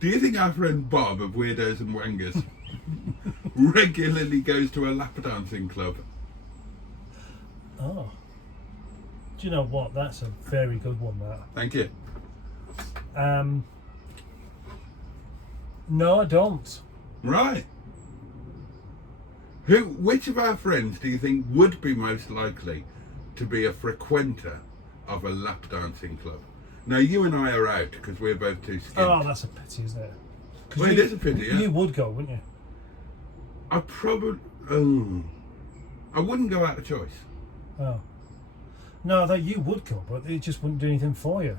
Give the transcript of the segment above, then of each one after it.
Do you think our friend Bob of Weirdos and Wangers regularly goes to a lap dancing club? Oh. Do you know what? That's a very good one, that. Thank you. No, I don't. Right. Which of our friends do you think would be most likely to be a frequenter of a lap dancing club? Now, you and I are out because we're both too skint. Oh, that's a pity, isn't it? Well, it is a pity, yeah. You would go, wouldn't you? I probably... I wouldn't go out of choice. Oh. No, that you would go, but it just wouldn't do anything for you.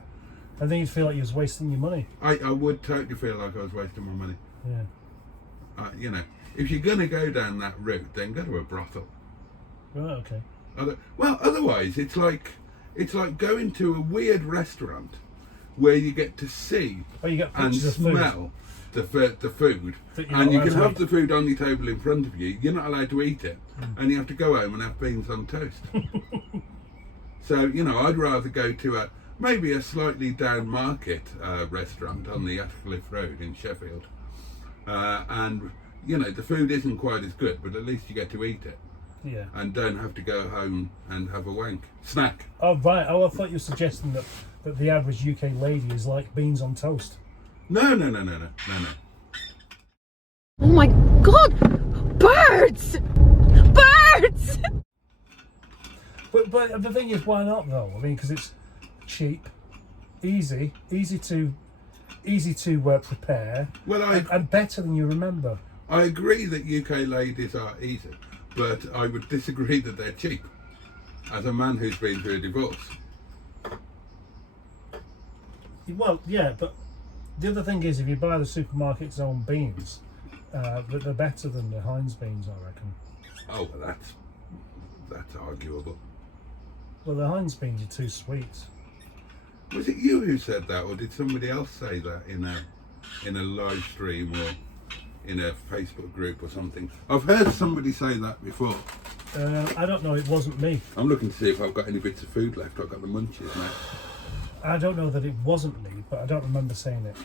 I think you'd feel like you was wasting your money. I would totally feel like I was wasting my money. Yeah. You know, if you're going to go down that route, then go to a brothel. Right, okay. Otherwise, it's like going to a weird restaurant where you get to see and smell the food, and you can have the food on your table in front of you. You're not allowed to eat it, and you have to go home and have beans on toast. So, you know, I'd rather go to maybe a slightly down market restaurant on the Atcliffe Road in Sheffield, and you know, the food isn't quite as good, but at least you get to eat it. Yeah. And don't have to go home and have a snack. Oh, right. Oh, I thought you were suggesting that the average UK lady is like beans on toast. No. Oh my God! Birds! Birds! But the thing is, why not though? I mean, because it's cheap, easy to prepare, and better than you remember. I agree that UK ladies are easy, but I would disagree that they're cheap. As a man who's been through a divorce. Well, yeah, but the other thing is, if you buy the supermarket's own beans, they're better than the Heinz beans, I reckon. Oh, well, that's arguable. Well, the Heinz beans are too sweet. Was it you who said that, or did somebody else say that in a live stream or in a Facebook group or something? I've heard somebody say that before. I don't know, it wasn't me. I'm looking to see if I've got any bits of food left. I've got the munchies now. I don't know that it wasn't me, but I don't remember saying it.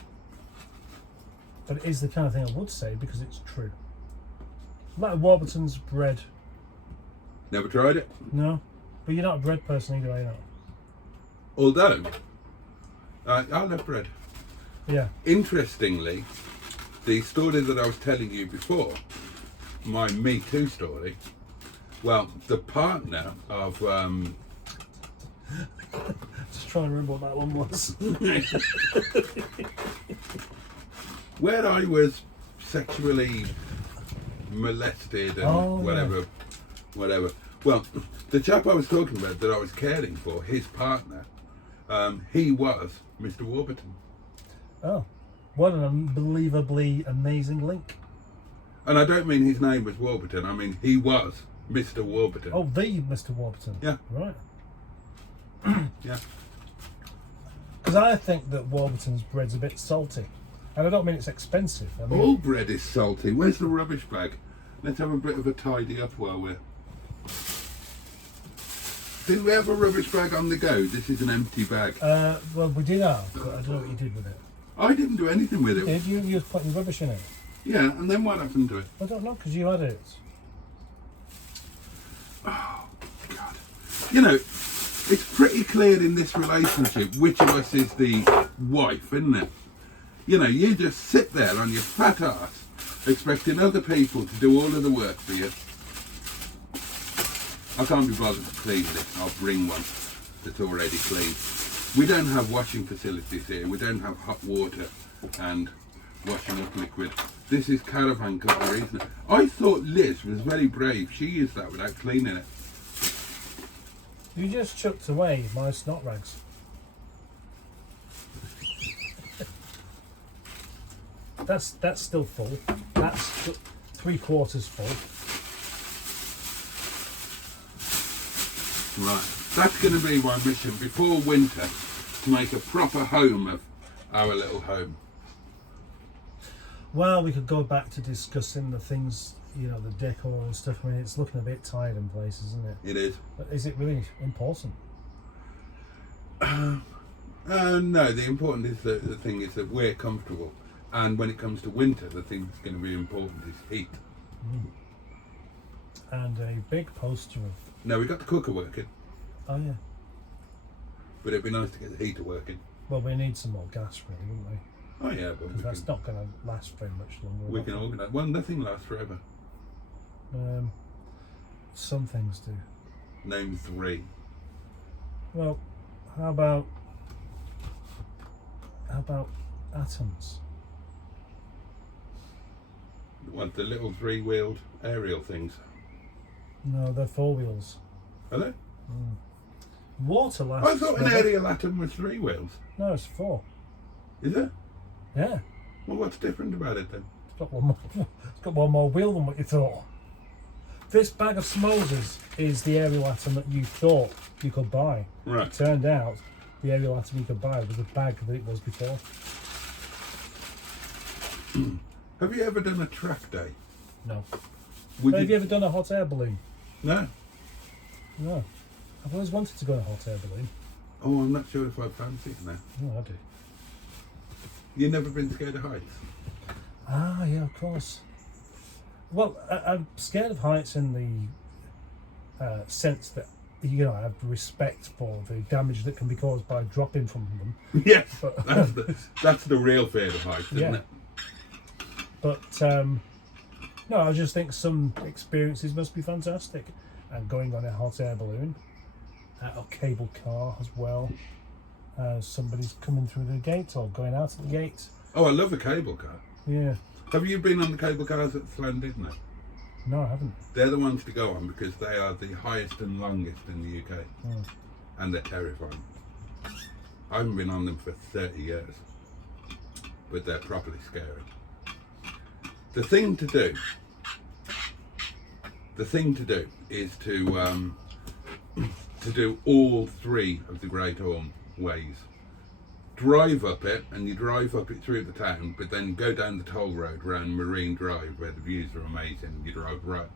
But it is the kind of thing I would say because it's true. Like Warburton's bread. Never tried it? No? But you're not a bread person either, are you not? Although, I love bread. Yeah. Interestingly, the story that I was telling you before, my Me Too story, well, the partner of... Just trying to remember what that one was. Where I was sexually molested and whatever. Well, the chap I was talking about that I was caring for, his partner, he was Mr. Warburton. Oh, what an unbelievably amazing link. And I don't mean his name was Warburton, I mean he was Mr. Warburton. Oh, the Mr. Warburton. Yeah. Right. Yeah. Because I think that Warburton's bread's a bit salty. And I don't mean it's expensive. I mean, all bread is salty. Where's the rubbish bag? Let's have a bit of a tidy up while we're... Did we have a rubbish bag on the go? This is an empty bag. Well, we did have, but I don't know what you did with it. I didn't do anything with it. Did you? You were putting rubbish in it? Yeah, and then what happened to it? I don't know, because you had it. Oh, God. You know, it's pretty clear in this relationship which of us is the wife, isn't it? You know, you just sit there on your fat ass expecting other people to do all of the work for you. I can't be bothered to clean this. I'll bring one that's already clean. We don't have washing facilities here. We don't have hot water and washing up liquid. This is caravan cutlery, isn't it? I thought Liz was very brave. She used that without cleaning it. You just chucked away my snot rags. That's still full. That's 3/4 full. Right. That's going to be my mission before winter, to make a proper home of our little home. Well, we could go back to discussing the things, you know, the decor and stuff. I mean, it's looking a bit tired in places, isn't it? It is. But is it really important? No, the important is the thing is that we're comfortable, and when it comes to winter, the thing that's going to be important is heat. And a big poster of. No, we got the cooker working, Oh yeah. but it'd be nice to get the heater working. Well, we need some more gas, really, wouldn't we? Oh yeah, but Because that's not going to last very much longer. we can organise. Well, nothing lasts forever. Some things do. Name 3. Well, how about atoms? What, the little 3-wheeled aerial things? No, they're 4 wheels. Are they? Water lasts. I thought an aerial atom was 3 wheels. No, it's 4. Is it? Yeah. Well, what's different about it then? It's got one more wheel than what you thought. This bag of Smoses is the aerial atom that you thought you could buy. Right. It turned out the aerial atom you could buy was the bag that it was before. Have you ever done a track day? No. Would Have you ever done a hot air balloon? No. No. I've always wanted to go on a hot air balloon. Oh, I'm not sure if I fancy it now. Oh, I do. You've never been scared of heights? Ah, yeah, of course. Well, I'm scared of heights in the sense that, you know, I have respect for the damage that can be caused by dropping from them. Yes, But, that's the real fear of heights, isn't Yeah. it? but no, I just think some experiences must be fantastic. And going on a hot air balloon, a cable car as well. Somebody's coming through the gate or going out of the gate. Oh, I love a cable car. Yeah. Have you been on the cable cars at Llandudno? No, I haven't. They're the ones to go on because they are the highest and longest in the UK. And they're terrifying. I haven't been on them for 30 years, but they're properly scary. The thing to do is to do all 3 of the Great Orme ways. Drive up it, and you drive up it through the town, but then go down the toll road around Marine Drive where the views are amazing. You drive right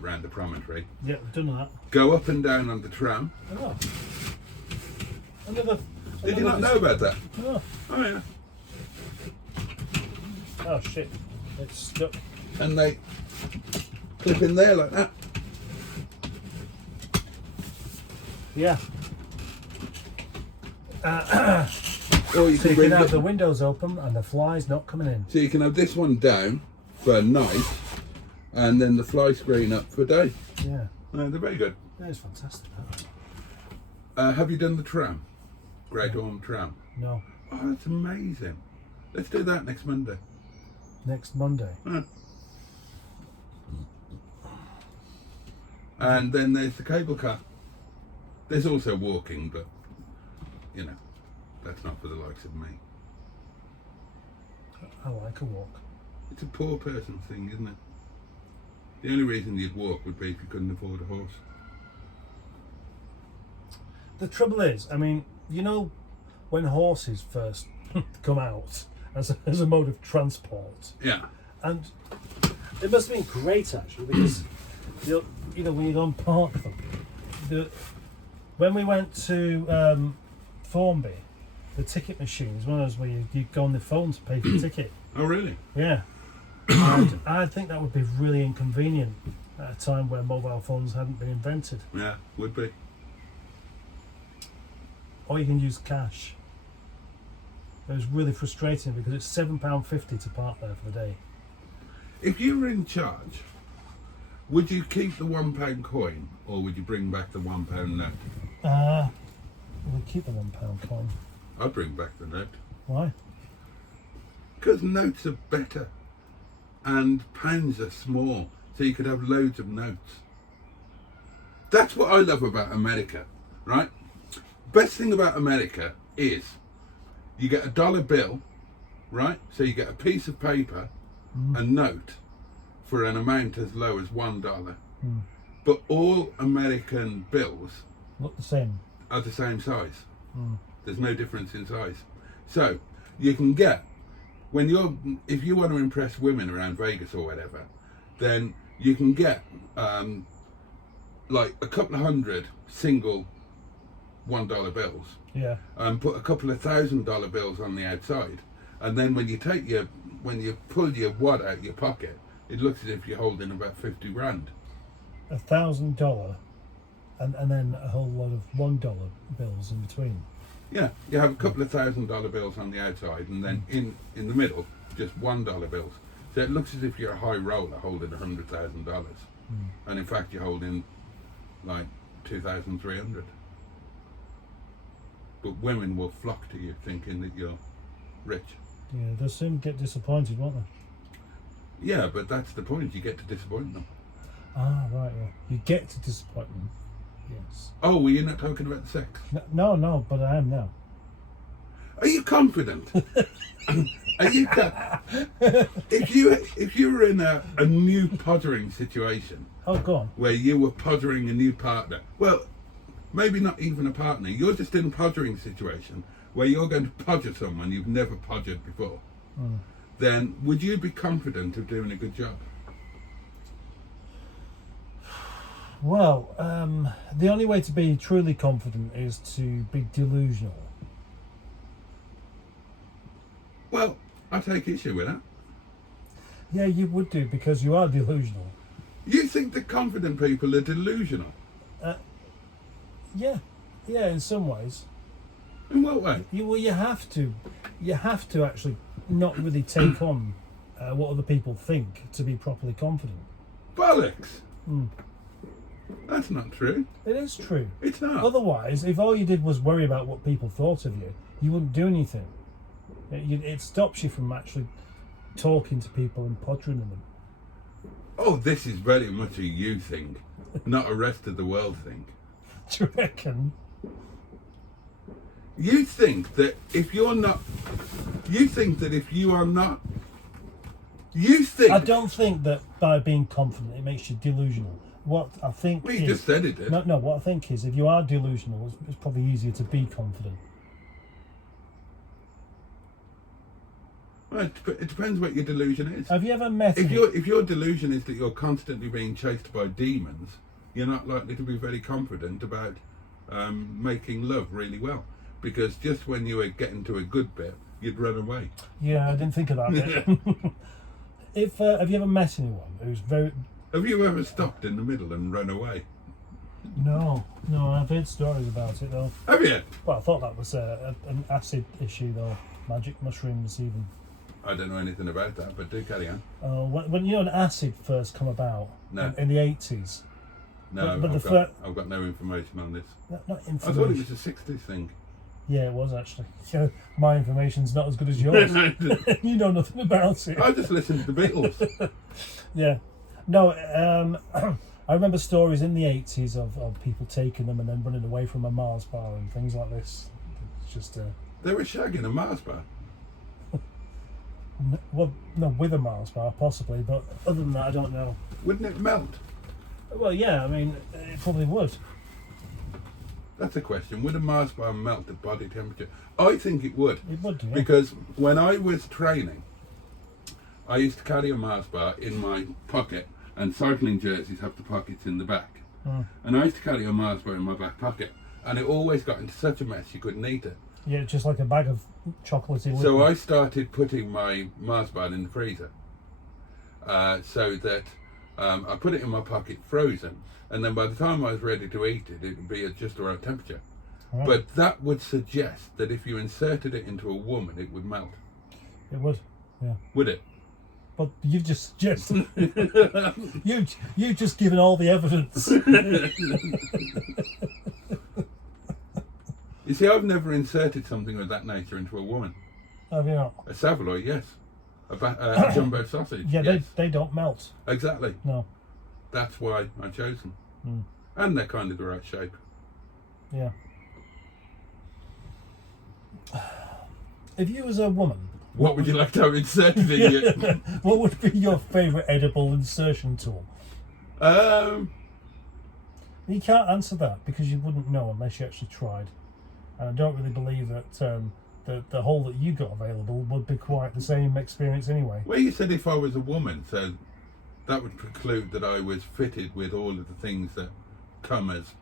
round the promontory. Yeah, I've done that. Go up and down on the tram. Oh. Did you not know about that? Oh. Oh yeah. Oh shit. It's stuck. And they clip in there like that. Yeah. Or you So can you bring can have the windows open and the flies not coming in. So you can have this one down for night, and then the fly screen up for day. Yeah. They're very good. That is fantastic. Have you done the tram? Great Orme tram? No. Oh, that's amazing. Let's do that next Monday. Next Monday. And then there's the cable car. There's also walking, but you know, that's not for the likes of me. I like a walk. It's a poor person's thing, isn't it? The only reason you'd walk would be if you couldn't afford a horse. The trouble is, I mean, you know, when horses first come out as a mode of transport, Yeah. and it must have been great actually because you know when you go and park them. When we went to Formby, the ticket machine is one of those where you go on the phone to pay for the ticket. Oh, really? Yeah. And I think that would be really inconvenient at a time where mobile phones hadn't been invented. Yeah, would be. Or you can use cash. It was really frustrating because it's £7.50 to park there for the day. If you were in charge, would you keep the £1 coin or would you bring back the £1 note? We'll keep the £1 coin. I'd bring back the note. Why? Because notes are better and pounds are small, so you could have loads of notes. That's what I love about America, right? Best thing about America is you get a dollar bill, right? So you get a piece of paper, a note for an amount as low as $1. But all American bills Look the same. are the same size. There's no difference in size. So you can get, if you want to impress women around Vegas or whatever, then you can get like a couple of hundred single $1 bills. Yeah. And put a couple of $1,000 bills on the outside, and then when you pull your wad out your pocket, it looks as if you're holding about 50 grand. $1,000, and then a whole lot of $1 bills in between. Yeah, you have a couple of $1,000 bills on the outside, and then in the middle, just $1 bills. So it looks as if you're a high roller holding $100,000, and in fact you're holding like 2,300. But women will flock to you thinking that you're rich. Yeah, they'll soon get disappointed, won't they? Yeah, but that's the point. You get to disappoint them. Ah, right. Yeah, you get to disappoint them. Yes. Oh, were you not talking about the sex? No, but I am now. Are you confident? Are you? If you were in a new pottering situation, oh, go on, where you were pottering a new partner, well, maybe not even a partner. You're just in a pottering situation where you're going to podger someone you've never podgered before. Then would you be confident of doing a good job? Well, the only way to be truly confident is to be delusional. Well, I take issue with that. Yeah, you would do, because you are delusional. You think that confident people are delusional? Yeah, in some ways. In what way? You have to actually not really take on what other people think to be properly confident. Bollocks! That's not true. It is true. It's not. Otherwise, if all you did was worry about what people thought of you, you wouldn't do anything. It stops you from actually talking to people and pottering them. Oh, this is very much a you thing, not a rest of the world thing. Do you reckon? You think that if you're not... You think that if you are not... You think... I don't think that by being confident it makes you delusional. What I think well, you just said it did. No, what I think is if you are delusional, it's probably easier to be confident. Well, it depends what your delusion is. Have you ever met... If your delusion is that you're constantly being chased by demons, you're not likely to be very confident about making love really well. Because just when you were getting to a good bit, you'd run away. Yeah, I didn't think of that bit. Have you ever met anyone who's very... Have you ever stopped in the middle and run away? No, I've heard stories about it though. Have you? Well, I thought that was an acid issue though. Magic mushrooms even. I don't know anything about that, but do carry on. When you know an acid first come about in the 80s. No, I've got no information on this. Not information. I thought it was a 60s thing. Yeah, it was actually. So my information's not as good as yours. You know nothing about it. I just listened to the Beatles. Yeah. No, I remember stories in the 80s of people taking them and then running away from a Mars bar and things like this. It's just... They were shagging a Mars bar? Well, no, with a Mars bar, possibly, but other than that, I don't know. Wouldn't it melt? Well, yeah, I mean, it probably would. That's a question. Would a Mars bar melt at body temperature? I think it would. It would, yeah. Because when I was training, I used to carry a Mars bar in my pocket, and cycling jerseys have the pockets in the back. And I used to carry a Mars bar in my back pocket, and it always got into such a mess you couldn't eat it. Yeah, just like a bag of chocolatey. So I started putting my Mars bar in the freezer, so that I put it in my pocket frozen, and then by the time I was ready to eat it, it would be at just the right temperature. Right. But that would suggest that if you inserted it into a woman, it would melt. It would, yeah. Would it? But you've just suggested. you've just given all the evidence. You see, I've never inserted something of that nature into a woman. Have you not? A saveloy, yes. A jumbo sausage, yeah, yes. They don't melt. Exactly. No. That's why I chose them. And they're kind of the right shape. Yeah. If you was a woman... What would you like to have inserted in you? What would be your favourite edible insertion tool? You can't answer that because you wouldn't know unless you actually tried. And I don't really believe that the hole that you got available would be quite the same experience anyway. Well, you said if I was a woman, so that would preclude that I was fitted with all of the things that come as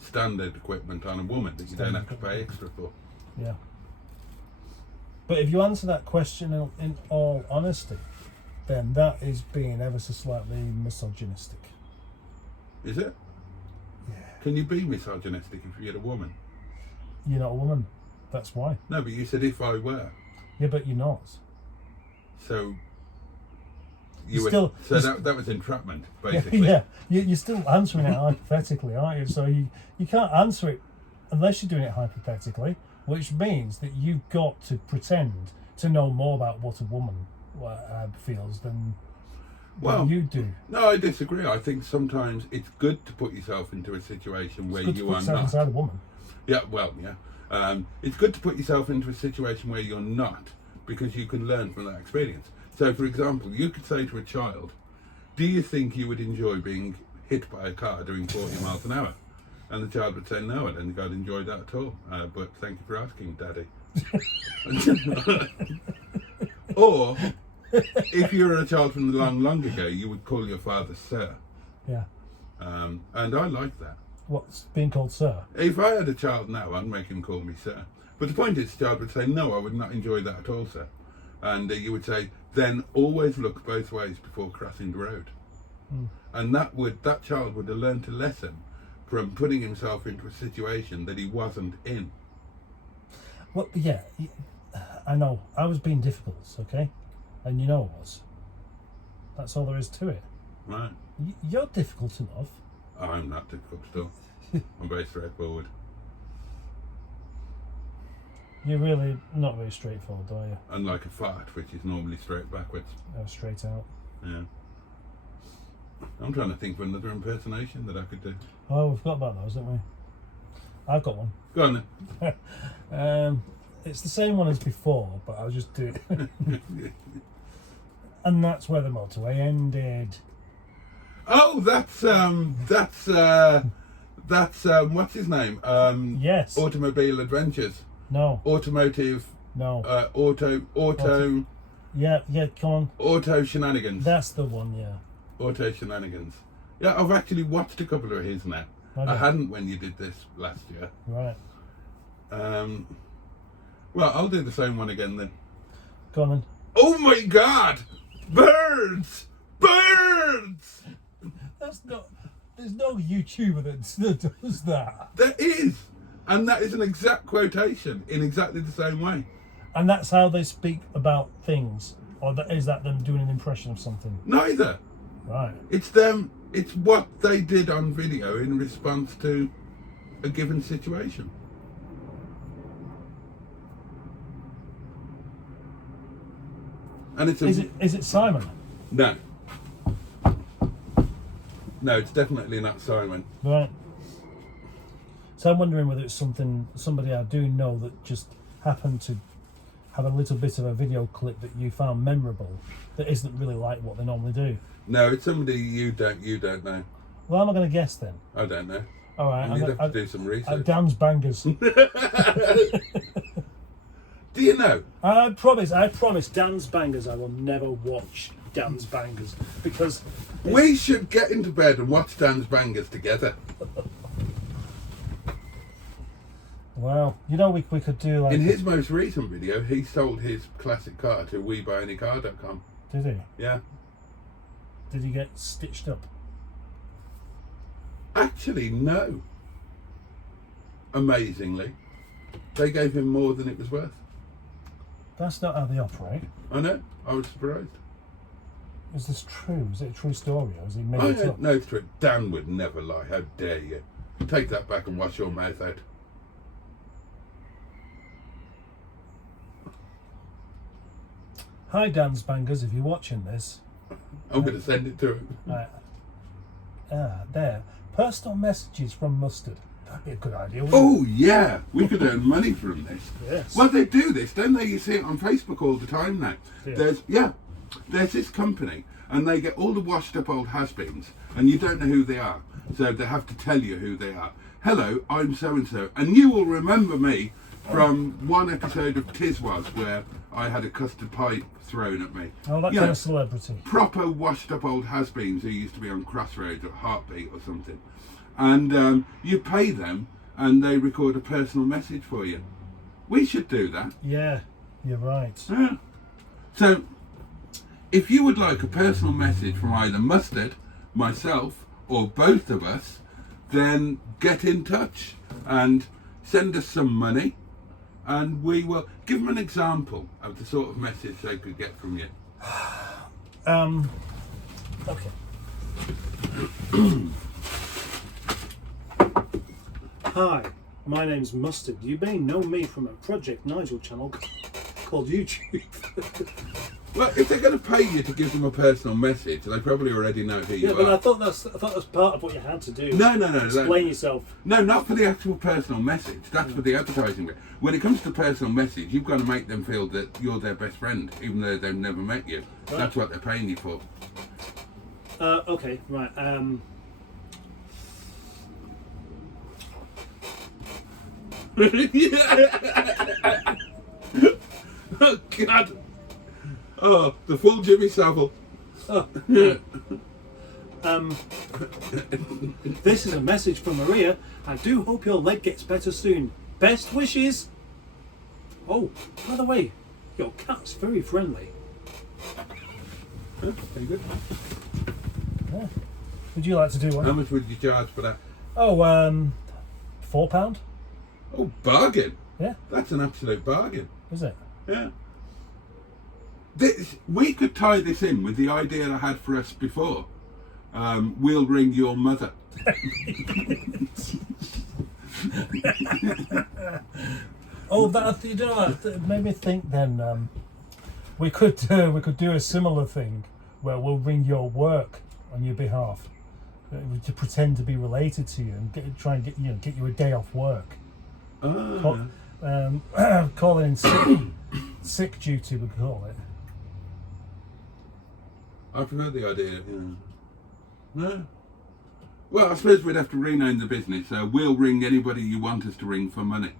standard equipment on a woman that you don't have to pay extra for. Yeah. But if you answer that question in all honesty, then that is being ever so slightly misogynistic. Is it? Yeah. Can you be misogynistic if you're a woman? You're not a woman. That's why. No, but you said if I were. Yeah, but you're not. So that was entrapment, basically. Yeah, you're still answering it hypothetically, aren't you? So you can't answer it unless you're doing it hypothetically, which means that you've got to pretend to know more about what a woman feels than you do. No, I disagree. I think sometimes it's good to put yourself into a situation where you are not. Inside a woman. Yeah, well, yeah. It's good to put yourself into a situation where you're not, because you can learn from that experience. So, for example, you could say to a child, do you think you would enjoy being hit by a car doing 40 miles an hour? And the child would say, no, I don't think I'd enjoy that at all. But thank you for asking, Daddy. Or, if you were a child from long ago, you would call your father Sir. Yeah. And I like that. What's being called Sir? If I had a child now, I'd make him call me Sir. But the point is, the child would say, no, I would not enjoy that at all, Sir. And you would say, then always look both ways before crossing the road. And that child would have learned a lesson from putting himself into a situation that he wasn't in. Well, yeah, I know. I was being difficult, okay? And you know I was. That's all there is to it. Right. You're difficult enough. I'm not difficult still. I'm very straightforward. You're really not very straightforward, are you? Unlike a fart, which is normally straight backwards. Straight out. Yeah. I'm trying to think of another impersonation that I could do. Oh, we've got about those, haven't we? I've got one. Go on then. It's the same one as before, but I'll just do it. And that's where the motorway ended. Oh, that's what's his name? Yes. Automobile Adventures. No. Automotive. No. Auto. Yeah, come on. Auto Shenanigans. That's the one, yeah. Auto Shenanigans. Yeah, I've actually watched a couple of his now. Okay. I hadn't when you did this last year. Right. Well, I'll do the same one again then. Go on then. Oh my God! Birds! Birds! That's not. There's no YouTuber that does that. There is, and that is an exact quotation in exactly the same way. And that's how they speak about things, or is that them doing an impression of something? Neither. Right. It's them. It's what they did on video in response to a given situation. And it's is it Simon? No. No, it's definitely not Simon. Right. So I'm wondering whether it's somebody I do know that just happened to have a little bit of a video clip that you found memorable that isn't really like what they normally do. No, it's somebody you don't know. Well, I'm not going to guess then. I don't know. All right. You'd have to do some research. Dan's Bangers. Do you know? I promise Dan's Bangers I will never watch Dan's Bangers because we should get into bed and watch Dan's Bangers together. Well, you know we could do like... In his most recent video, he sold his classic car to WeBuyAnyCar.com. Did he? Yeah. Did he get stitched up? Actually, no. Amazingly. They gave him more than it was worth. That's not how they operate. I know. I was surprised. Is this true? Is it a true story or is he made it up? No, it's true. Dan would never lie. How dare you? Take that back and wash your mouth out. Hi, Dan's Bangers, if you're watching this. I'm going to send it to him. There. Personal messages from Mustard. That'd be a good idea, wouldn't Oh, yeah. We could earn money from this. Yes. Well, they do this, don't they? You see it on Facebook all the time now. Yeah. There's this company, and they get all the washed up old has-beens, and you don't know who they are. So they have to tell you who they are. Hello, I'm so-and-so. And you will remember me from one episode of Tiswas where I had a custard pie thrown at me. Oh, that kind of celebrity. Proper washed up old has-beens who used to be on Crossroads or Heartbeat or something. and you pay them and they record a personal message for you. We should do that. Yeah, you're right. Yeah. So, if you would like a personal message from either Mustard, myself, or both of us, then get in touch and send us some money, and we will give them an example of the sort of message they could get from you. Okay. Hi, my name's Mustard. You may know me from a Project Nigel channel called YouTube. Well, if they're going to pay you to give them a personal message, they probably already know who you are. Yeah, but I thought that's part of what you had to do. No. Explain yourself. No, not for the actual personal message. That's for the advertising bit. When it comes to personal message, you've got to make them feel that you're their best friend, even though they've never met you. Right. That's what they're paying you for. Okay, right. Oh God! Oh, the full Jimmy Savile. Oh. This is a message from Maria. I do hope your leg gets better soon. Best wishes. Oh, by the way, your cat's very friendly. Very good. Yeah. Would you like to do one? How much would you charge for that? Oh, £4. Oh, bargain! Yeah. That's an absolute bargain. Is it? Yeah. We could tie this in with the idea I had for us before. We'll ring your mother. Oh, that made me think. Then we could do a similar thing where we'll ring your work on your behalf to pretend to be related to you and try and get you a day off work. Call in sick duty, we call it. I've heard the idea. Yeah. No. Well, I suppose we'd have to rename the business. We'll ring anybody you want us to ring for money.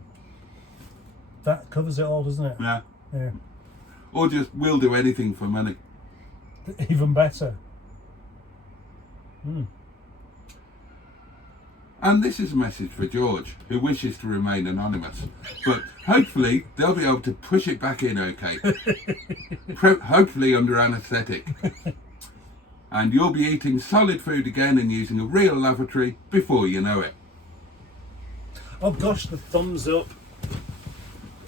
That covers it all, doesn't it? Yeah. Yeah. Or just we'll do anything for money. Even better. And this is a message for George, who wishes to remain anonymous. But hopefully they'll be able to push it back in okay. Hopefully under anaesthetic. And you'll be eating solid food again and using a real lavatory before you know it. Oh gosh, the thumbs up.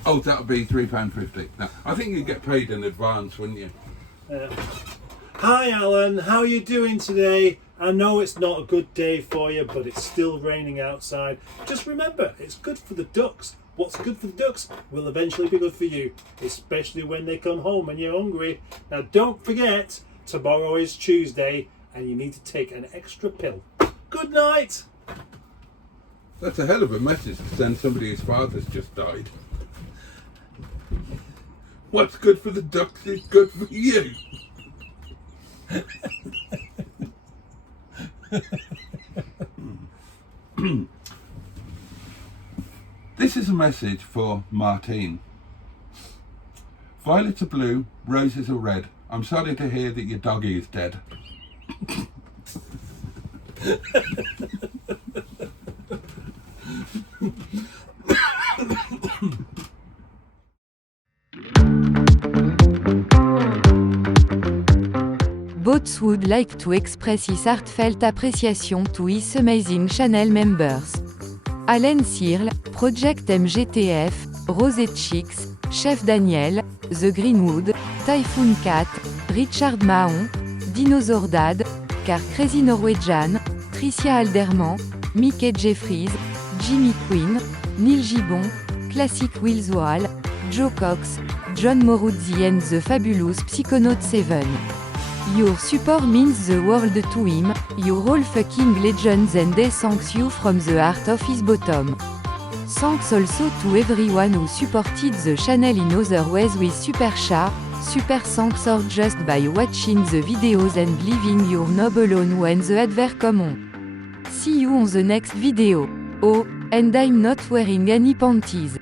Oh, that'll be £3.50. No, I think you'd get paid in advance, wouldn't you? Hi Alan, how are you doing today? I know it's not a good day for you, but it's still raining outside. Just remember, it's good for the ducks. What's good for the ducks will eventually be good for you, especially when they come home and you're hungry. Now don't forget, tomorrow is Tuesday and you need to take an extra pill. Good night! That's a hell of a message to send somebody whose father's just died. What's good for the ducks is good for you. This is a message for Martine. Violets are blue, roses are red. I'm sorry to hear that your doggy is dead. Boats would like to express his heartfelt appreciation to his amazing channel members. Alan Searle, Project MGTF, Rosé Chicks, Chef Daniel, The Greenwood, Typhoon Cat, Richard Mahon, Dinosaur Dad, Car Crazy Norwegian, Tricia Alderman, Mickey Jeffries, Jimmy Quinn, Neil Gibbon, Classic Willswall, Joe Cox, John Moruzzi and the Fabulous Psychonaut 7. Your support means the world to him, you're all fucking legends and he thanks you from the heart of his bottom. Thanks also to everyone who supported the channel in other ways with super chat, super thanks or just by watching the videos and leaving your knob alone when the advert come on. See you on the next video. Oh, and I'm not wearing any panties.